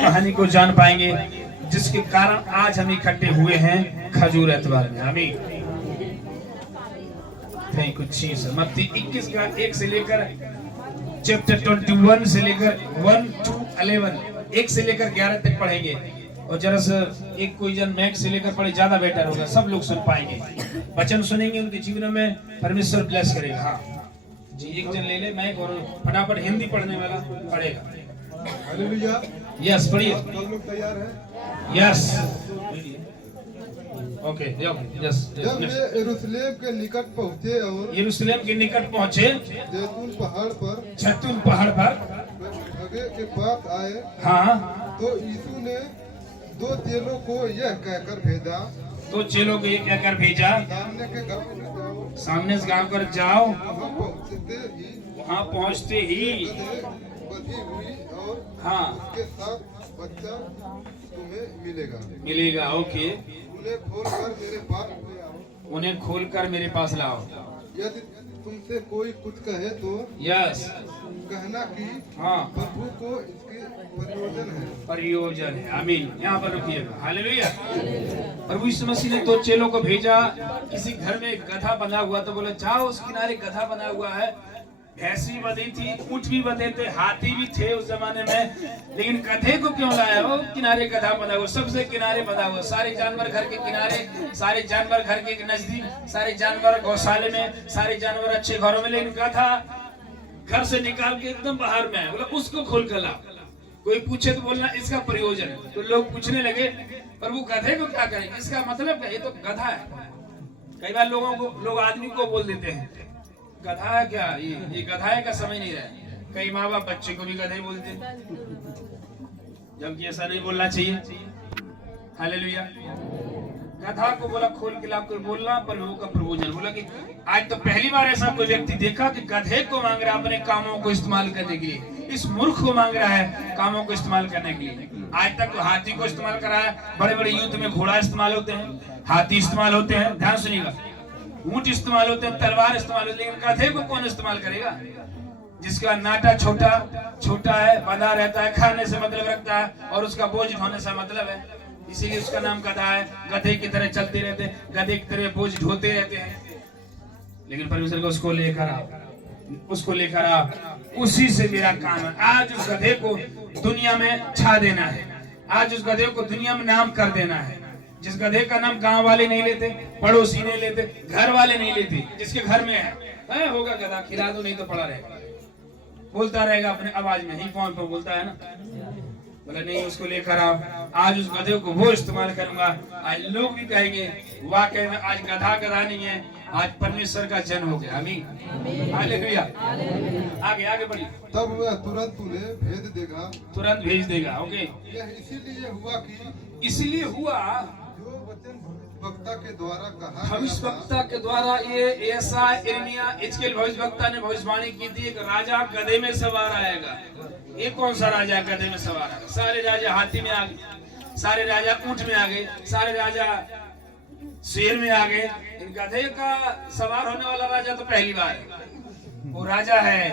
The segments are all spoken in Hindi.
कहानी को जान पाएंगे, जिसके कारण आज हम इकट्ठे हुए हैं खजूर एतवार में। आमीन। Thank you Jesus. मत्ती 21 का 1 से लेकर चैप्टर 21 से लेकर 1 to 11 1 से लेकर 11 तक पढ़ेंगे। और जरा सा एक कोई जन मैक से लेकर पढ़े, ज्यादा बेटर होगा, सब लोग सुन पाएंगे। वचन सुनेंगे, उनके जीवन में परमेश्वर ब्लेस करेगा। हाँ जी, एक जन ले ले मैक और फटाफट हिंदी पढ़ने वाला पढ़ेगा। हालेलुया। यस पढ़िए। सब लोग तैयार हैं? Yes okay yes. जब वे यरूशलेम के निकट पहुँचे और यरूशलेम के निकट पहुंचे, जैतून पहाड़ पर ढगे के पास आए, हाँ, तो यीशु ने 2 चेलों को यह कहकर भेजा, तो चेलों को ये कहकर भेजा, सामने के गांव में जाओ। सामने से गांव कर जाओ। वहाँ पहुँचते ही वहाँ पहुंचते ही बधी हुई और हाँ उसके साथ बच्चा तुम्हें मिलेगा। ओके, उन्हें खोलकर मेरे पास ले आओ। उन्हें खोलकर मेरे पास लाओ। यदि तुमसे कोई कुछ कहे तो यस कहना कि हाँ प्रभु को इसकी प्रयोजन है। आमीन। यहाँ पर रुकिएगा। हालेलुया। प्रभु यीशु मसीह ने 2 चेलों को भेजा। किसी घर में गधा बंधा हुआ तो बोला जाओ, उस किनारे गधा बंधा हुआ है, भैंसी बंधी थी, ऊंट भी बंधे थे, हाथी भी थे उस जमाने में, लेकिन गधे को क्यों लाया? वो किनारे गधा बंधा हुआ, सबसे किनारे बंधा हुआ, सारे जानवर घर के किनारे, सारे जानवर घर के नजदीक, सारे जानवर गौशाले में, सारे जानवर अच्छे घरों में, लेकिन गधा घर से निकाल के एकदम बाहर में है। बोला उसको खोल कर ला। कोई पूछे तो बोलना इसका प्रयोजन है। तो लोग पूछने लगे प्रभु गधे को क्या करेंगे, इसका मतलब क्या? ये तो गधा है। कई बार लोग आदमी को बोल देते हैं गधा है क्या, ये गधा है का समझ नहीं रहा। कई माँ बाप बच्चे को भी गधे बोलते हैं, जबकि ऐसा नहीं बोलना चाहिए। हालेलुया। गधा को बोला खोल के ला, कोई बोलना प्रभु का प्रभुजन। बोला कि आज तो पहली बार ऐसा कोई व्यक्ति देखा कि गधे को मांग रहा है अपने कामों को इस्तेमाल करने के लिए, इस मूर्ख को मांग रहा है कामों को इस्तेमाल करने के लिए। आज तक तो हाथी को इस्तेमाल करा है, बड़े बड़े युद्ध में घोड़ा इस्तेमाल होते हैं, हाथी इस्तेमाल होते हैं, ध्यान सुनिएगा, ऊंट इस्तेमाल होते हैं, तलवार इस्तेमाल होती है, लेकिन गधे को कौन इस्तेमाल करेगा? जिसका नाटा छोटा है, बंधा रहता है, खाने से मतलब रखता है और उसका बोझ ढोने से मतलब है, इसीलिए उसका नाम गधा है। गधे की तरह चलते रहते हैं, गधे की तरह बोझ ढोते रहते हैं। लेकिन परमेश्वर को उसको लेकर आ, उसी से मेरा काम है। आज उस गधे को दुनिया में छा देना है, आज उस गधे को दुनिया में नाम कर देना है। जिस गधे का नाम गांव वाले नहीं लेते, पड़ोसी नहीं लेते, घर वाले नहीं लेते, जिसके घर में है होगा गधा, खिला दो नहीं तो पड़ा रहेगा, बोलता रहेगा अपने आवाज में, ही फोन पर बोलता है ना। बोला नहीं, उसको लेकर आओ। आज उस गधे को वो इस्तेमाल करूंगा। आज लोग भी कहेंगे वाकई में आज गधा नहीं है, आज परमेश्वर का जन्म हो गया। आमीन। हालेलुया। आगे बढ़िए। तब वह तुरंत उन्हें तुरंत भेज देगा। ओके, यह इसलिए हुआ जो वचन भविष्यवक्ता के द्वारा कहा, भविष्यवक्ता के द्वारा ये ऐसा यिर्मयाह हिजकिय्याह भविष्यवक्ता ने भविष्यवाणी की थी, एक राजा गधे में सवार आएगा। ये कौन सा राजा गधे में सवार आएगा? सारे राजा हाथी में आ गए, सारे राजा ऊंट में आ गए, सारे राजा शेर में आ गए। इन गधे का सवार होने वाला राजा तो पहली बार है। वो राजा है,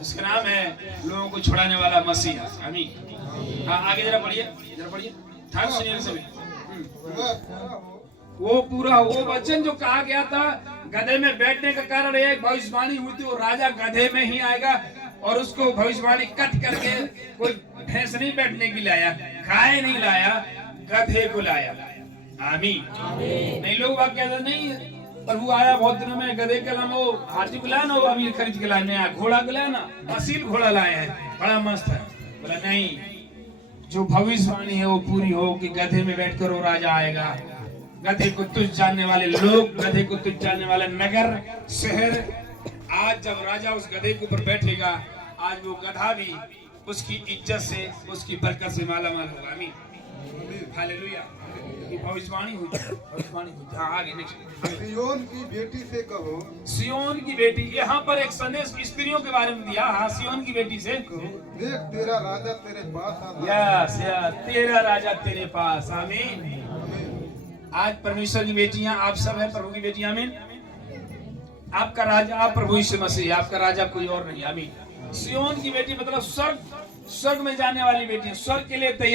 उसका नाम है लोगों को छुड़ाने वाला मसीहा। आमीन। हाँ आगे जरा पढ़िए ध्यान सुनिए सभी। वो पूरा वो वचन जो कहा गया था, गधे में बैठने का कारण एक भविष्यवाणी हुई थी, वो राजा गधे में ही आएगा और उसको भविष्यवाणी कट करके कोई भैंस नहीं बैठने के लिए लाया, गाय नहीं लाया, गधे को लाया। आमीन। नहीं लोग वाक्य नहीं, प्रभु आया बहुत दिनों में, गधे के लाना, वो हाथी को लाना, वो अमीर खरीद के लाने, घोड़ा को लाना, असील घोड़ा लाए हैं, बड़ा मस्त है। बोला नहीं, जो भविष्यवाणी है वो पूरी हो कि गधे में बैठकर वो राजा आएगा। गधे को तुझ जानने वाले लोग, गधे को तुझ जानने वाला नगर शहर, आज जब राजा उस गधे के ऊपर बैठेगा, आज वो गधा भी उसकी इज्जत से, उसकी बरकत से माला माल होगा। आमीन। हालेलुया। भविष्यवाणी हुई। आगे नेक्स्ट। सिय्योन की बेटी से कहो, सिय्योन की बेटी, यहाँ पर एक संदेश स्त्रियों के बारे में दिया। हाँ, सिय्योन की बेटी से देख तेरा राजा तेरे पास आता है। यस, तेरा राजा तेरे पास। आमीन। आज परमेश्वर की बेटियां आप सब है, प्रभु की बेटियां। आमीन। आपका राजा आप प्रभु यीशु मसीह, आपका राजा कोई और नहीं। आमीन। सिय्योन की बेटी मतलब स्वर्ग में जाने वाली बेटी, स्वर्ग के लिए तैयार